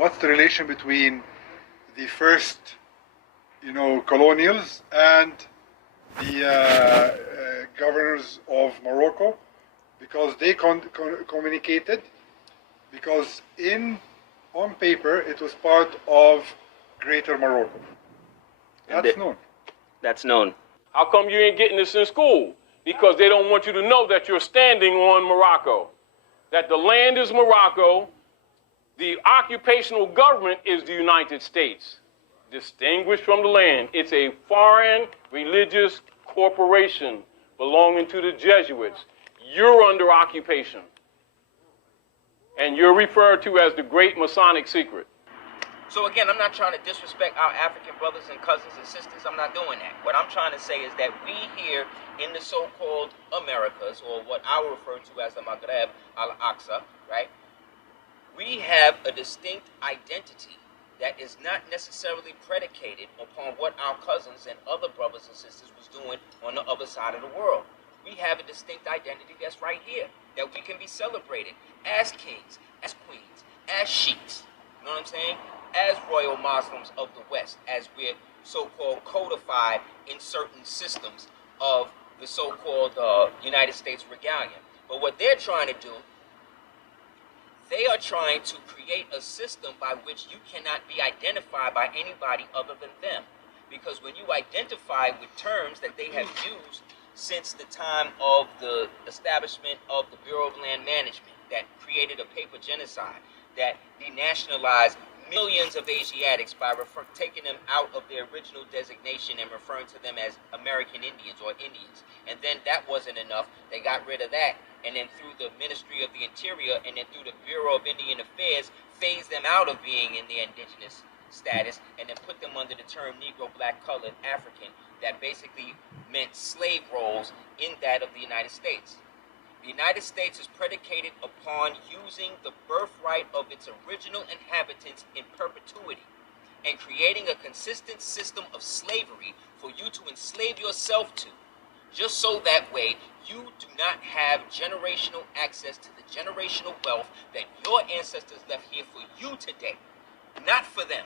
what's the relation between the first, colonials and the governors of Morocco, because they communicated, because on paper it was part of Greater Morocco. That's known. That's known. How come you ain't getting this in school? Because they don't want you to know that you're standing on Morocco, that the land is Morocco, the occupational government is the United States. Distinguished from the land, it's a foreign religious corporation belonging to the Jesuits. You're under occupation. And you're referred to as the Great Masonic Secret. So again, I'm not trying to disrespect our African brothers and cousins and sisters. I'm not doing that. What I'm trying to say is that we here in the so-called Americas, or what I will refer to as the Maghreb, Al-Aqsa, right? We have a distinct identity that is not necessarily predicated upon what our cousins and other brothers and sisters was doing on the other side of the world. We have a distinct identity that's right here, that we can be celebrated as kings, as queens, as sheiks, you know what I'm saying? As royal Muslims of the West, as we're so-called codified in certain systems of the so-called United States regalia. But what they're trying to do, they are trying to create a system by which you cannot be identified by anybody other than them. Because when you identify with terms that they have used since the time of the establishment of the Bureau of Land Management, that created a paper genocide, that denationalized millions of Asiatics by taking them out of their original designation and referring to them as American Indians or Indians. And then that wasn't enough. They got rid of that. And then through the Ministry of the Interior and then through the Bureau of Indian Affairs, phased them out of being in the indigenous status and then put them under the term Negro, Black, Colored, African, that basically meant slave roles in that of the United States. The United States is predicated upon using the birthright of its original inhabitants in perpetuity and creating a consistent system of slavery for you to enslave yourself to, just so that way you do not have generational access to the generational wealth that your ancestors left here for you today, not for them.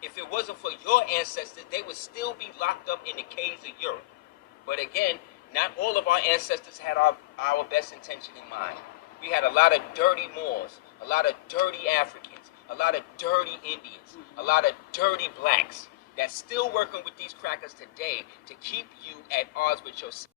If it wasn't for your ancestors, they would still be locked up in the caves of Europe. But again, not all of our ancestors had our best intention in mind. We had a lot of dirty Moors, a lot of dirty Africans, a lot of dirty Indians, a lot of dirty blacks that's still working with these crackers today to keep you at odds with yourself.